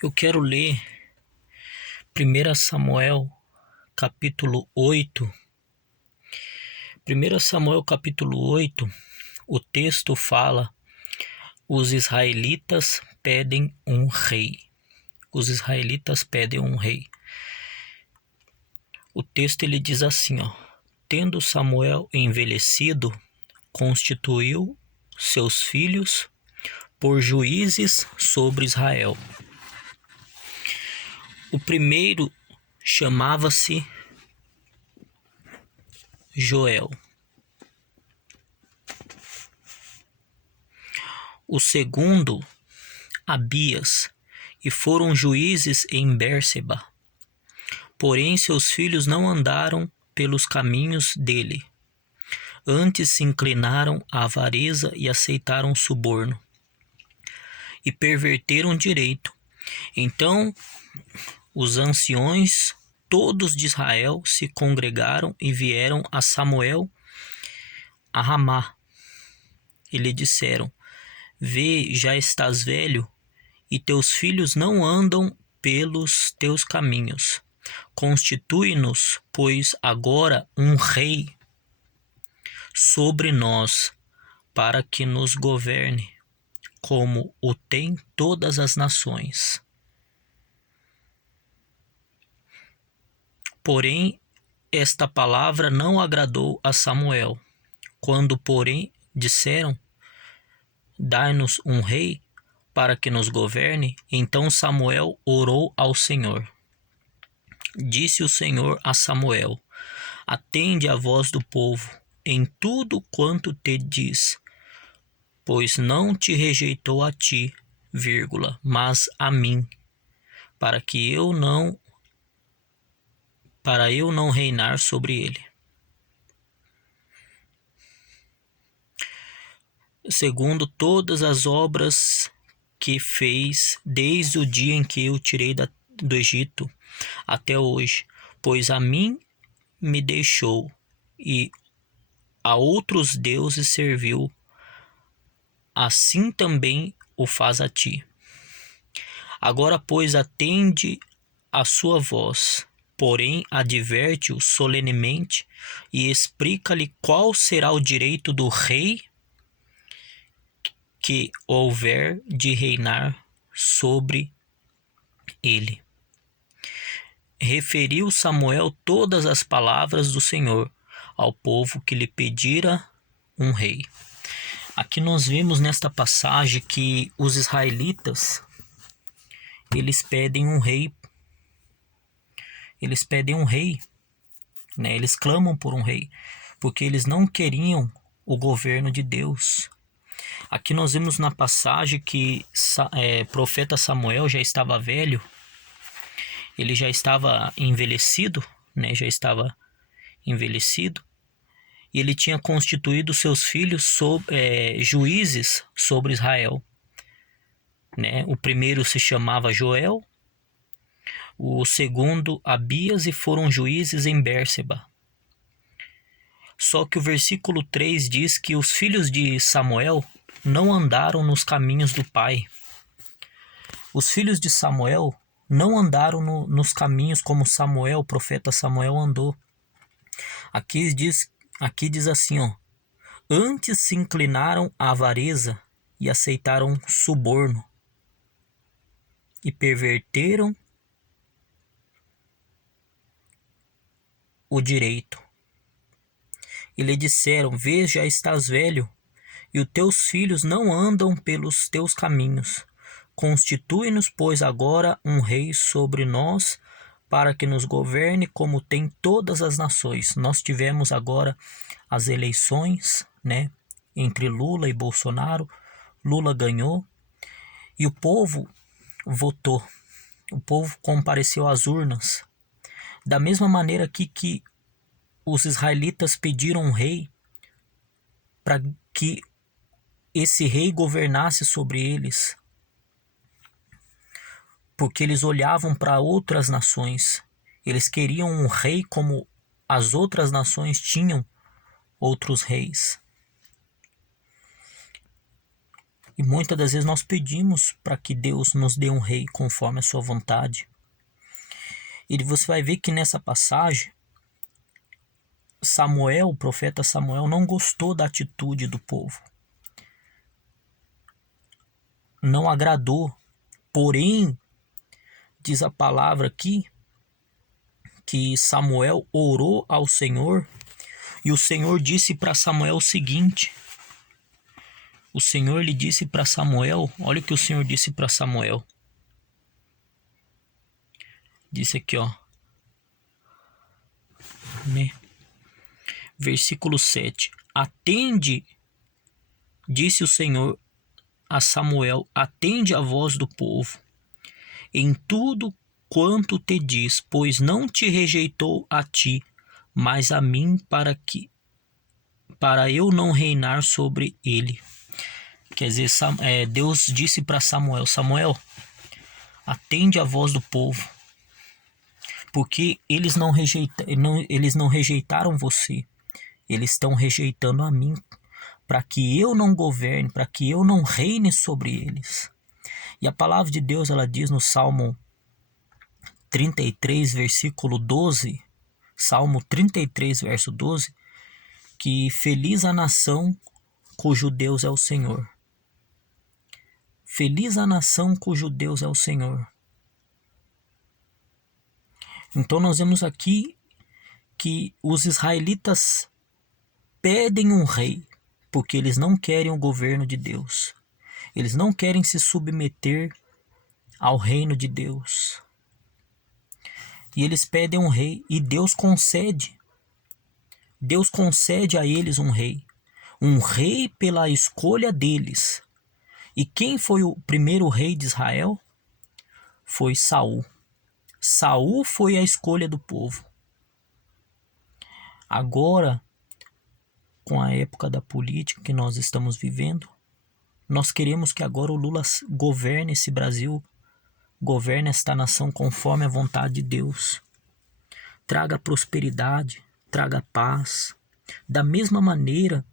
Eu quero ler 1 Samuel, capítulo 8. 1 Samuel, capítulo 8, o texto fala: os israelitas pedem um rei. Os israelitas pedem um rei. O texto ele diz assim, ó: tendo Samuel envelhecido, constituiu seus filhos por juízes sobre Israel. O primeiro chamava-se Joel. O segundo, Abias, e foram juízes em Bérseba. Porém, seus filhos não andaram pelos caminhos dele. Antes se inclinaram à avareza e aceitaram suborno, e perverteram direito. Então, os anciões todos de Israel se congregaram e vieram a Samuel a Ramá. E lhe disseram: vê, já estás velho, e teus filhos não andam pelos teus caminhos. Constitui-nos, pois, agora um rei sobre nós, para que nos governe, como o têm todas as nações. Porém, esta palavra não agradou a Samuel. Quando, porém, disseram: dai-nos um rei para que nos governe, então Samuel orou ao Senhor. Disse o Senhor a Samuel: atende à voz do povo em tudo quanto te diz, pois não te rejeitou a ti, mas a mim, para eu não reinar sobre ele. Segundo todas as obras que fez desde o dia em que eu tirei do Egito até hoje, pois a mim me deixou e a outros deuses serviu, assim também o faz a ti. Agora, pois, atende a sua voz, porém adverte-o solenemente e explica-lhe qual será o direito do rei que houver de reinar sobre ele. Referiu Samuel todas as palavras do Senhor ao povo que lhe pedira um rei. Aqui nós vemos nesta passagem que os israelitas, eles pedem um rei. Eles pedem um rei, né? Eles clamam por um rei, porque eles não queriam o governo de Deus. Aqui nós vemos na passagem que profeta Samuel já estava velho, ele já estava envelhecido, né? Já estava envelhecido, e ele tinha constituído seus filhos juízes sobre Israel, né? O primeiro se chamava Joel, o segundo Abias, e foram juízes em Bérseba. Só que o versículo 3 diz que os filhos de Samuel não andaram nos caminhos do pai. Os filhos de Samuel não andaram nos caminhos como Samuel, o profeta Samuel, andou. Aqui diz assim, ó: antes se inclinaram à avareza e aceitaram suborno, e perverteram o direito. E lhe disseram: vê, já estás velho, e os teus filhos não andam pelos teus caminhos. Constitui-nos, pois, agora um rei sobre nós, para que nos governe como tem todas as nações. Nós tivemos agora as eleições, né, entre Lula e Bolsonaro. Lula ganhou e o povo votou. O povo compareceu às urnas. Da mesma maneira aqui que os israelitas pediram um rei para que esse rei governasse sobre eles, porque eles olhavam para outras nações. Eles queriam um rei como as outras nações tinham outros reis. E muitas das vezes nós pedimos para que Deus nos dê um rei conforme a sua vontade. E você vai ver que nessa passagem, Samuel, o profeta Samuel, não gostou da atitude do povo. Não agradou. Porém, diz a palavra aqui, que Samuel orou ao Senhor, e o Senhor disse para Samuel o seguinte. O Senhor lhe disse para Samuel, olha o que o Senhor disse para Samuel. Disse aqui, ó. Né? Versículo 7. Atende, disse o Senhor a Samuel, atende a voz do povo, em tudo quanto te diz, pois não te rejeitou a ti, mas a mim, para eu não reinar sobre ele. Quer dizer, Deus disse para Samuel, Samuel, atende a voz do povo, porque eles não rejeitaram você, eles estão rejeitando a mim, para que eu não governe, para que eu não reine sobre eles. E a palavra de Deus, ela diz no Salmo 33, versículo 12, Salmo 33, verso 12, que feliz a nação cujo Deus é o Senhor. Feliz a nação cujo Deus é o Senhor. Então nós vemos aqui que os israelitas pedem um rei, porque eles não querem o governo de Deus. Eles não querem se submeter ao reino de Deus. E eles pedem um rei, e Deus concede. Deus concede a eles um rei. Um rei pela escolha deles. E quem foi o primeiro rei de Israel? Foi Saul. Saul foi a escolha do povo. Agora, com a época da política que nós estamos vivendo, nós queremos que agora o Lula governe esse Brasil, governe esta nação conforme a vontade de Deus. Traga prosperidade, traga paz. Da mesma maneira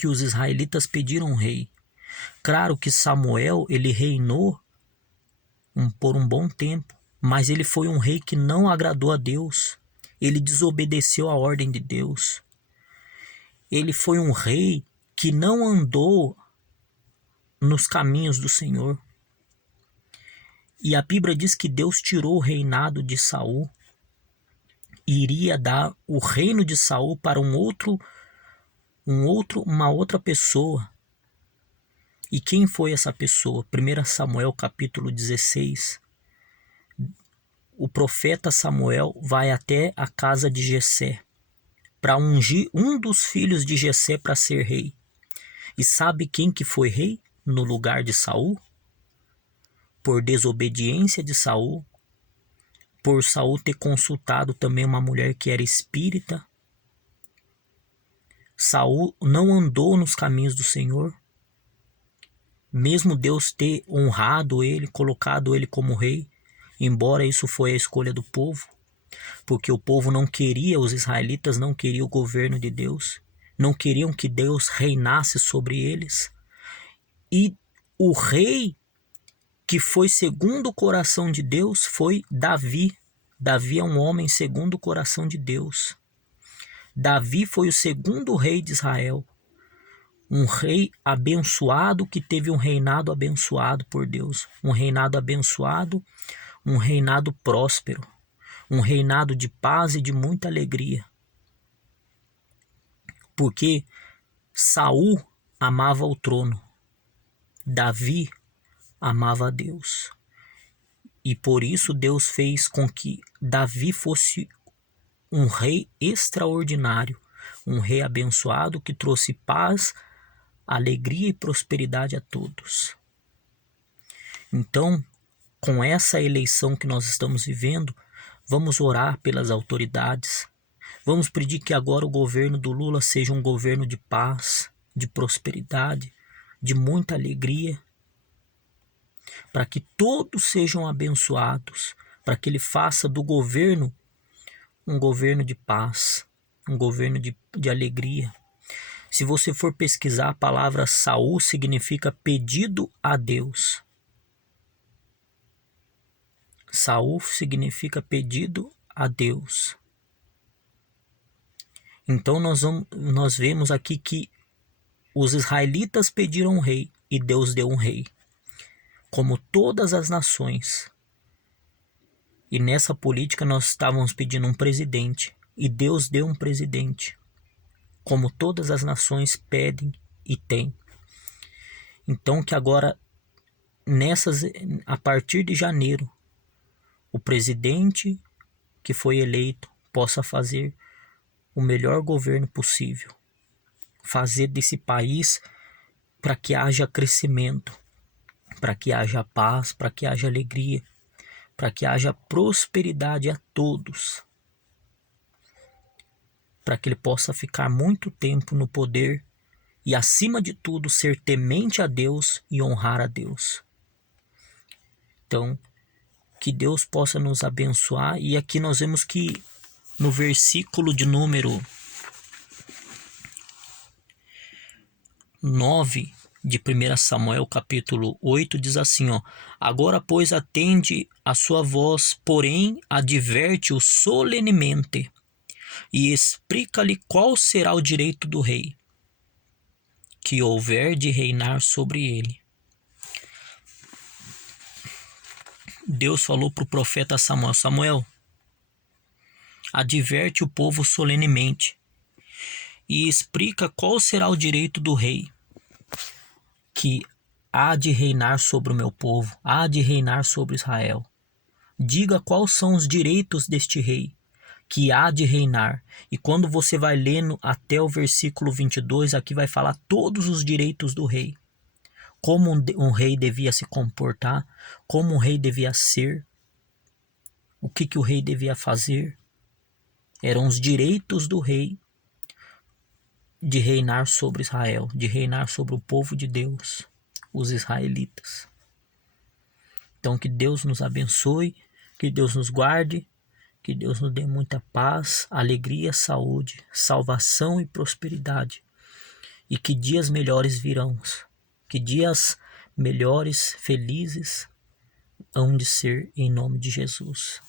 que os israelitas pediram um rei. Claro que Samuel, ele reinou por um bom tempo, mas ele foi um rei que não agradou a Deus. Ele desobedeceu a ordem de Deus. Ele foi um rei que não andou nos caminhos do Senhor. E a Bíblia diz que Deus tirou o reinado de Saul e iria dar o reino de Saul para uma outra pessoa. E quem foi essa pessoa? 1 Samuel capítulo 16. O profeta Samuel vai até a casa de Jessé para ungir um dos filhos de Jessé para ser rei. E sabe quem que foi rei no lugar de Saul? Por desobediência de Saul, por Saul ter consultado também uma mulher que era espírita. Saul não andou nos caminhos do Senhor. Mesmo Deus ter honrado ele, colocado ele como rei, embora isso foi a escolha do povo, porque o povo não queria, os israelitas não queriam o governo de Deus, não queriam que Deus reinasse sobre eles. E o rei que foi segundo o coração de Deus foi Davi. Davi é um homem segundo o coração de Deus. Davi foi o segundo rei de Israel. Um rei abençoado que teve um reinado abençoado por Deus. Um reinado abençoado, um reinado próspero. Um reinado de paz e de muita alegria. Porque Saul amava o trono. Davi amava a Deus. E por isso Deus fez com que Davi fosse um rei extraordinário. Um rei abençoado que trouxe paz, alegria e prosperidade a todos. Então, com essa eleição que nós estamos vivendo, vamos orar pelas autoridades. Vamos pedir que agora o governo do Lula seja um governo de paz, de prosperidade, de muita alegria, para que todos sejam abençoados, para que ele faça do governo um governo de paz, um governo de alegria. Se você for pesquisar, a palavra Saul significa pedido a Deus. Saul significa pedido a Deus. Então nós vemos aqui que os israelitas pediram um rei e Deus deu um rei, como todas as nações. E nessa política nós estávamos pedindo um presidente e Deus deu um presidente, como todas as nações pedem e têm. Então que agora, a partir de janeiro, o presidente que foi eleito possa fazer o melhor governo possível, fazer desse país para que haja crescimento, para que haja paz, para que haja alegria, para que haja prosperidade a todos, para que ele possa ficar muito tempo no poder e, acima de tudo, ser temente a Deus e honrar a Deus. Então, que Deus possa nos abençoar. E aqui nós vemos que no versículo de número 9 de 1 Samuel capítulo 8 diz assim, ó: agora, pois, atende a sua voz, porém adverte-o solenemente e explica-lhe qual será o direito do rei que houver de reinar sobre ele. Deus falou para o profeta Samuel: Samuel, adverte o povo solenemente e explica qual será o direito do rei que há de reinar sobre o meu povo, há de reinar sobre Israel. Diga quais são os direitos deste rei que há de reinar. E quando você vai lendo até o versículo 22, aqui vai falar todos os direitos do rei. Como um rei devia se comportar, como um rei devia ser, o que o rei devia fazer. Eram os direitos do rei de reinar sobre Israel, de reinar sobre o povo de Deus, os israelitas. Então que Deus nos abençoe, que Deus nos guarde, que Deus nos dê muita paz, alegria, saúde, salvação e prosperidade. E que dias melhores virão, que dias melhores, felizes, hão de ser em nome de Jesus.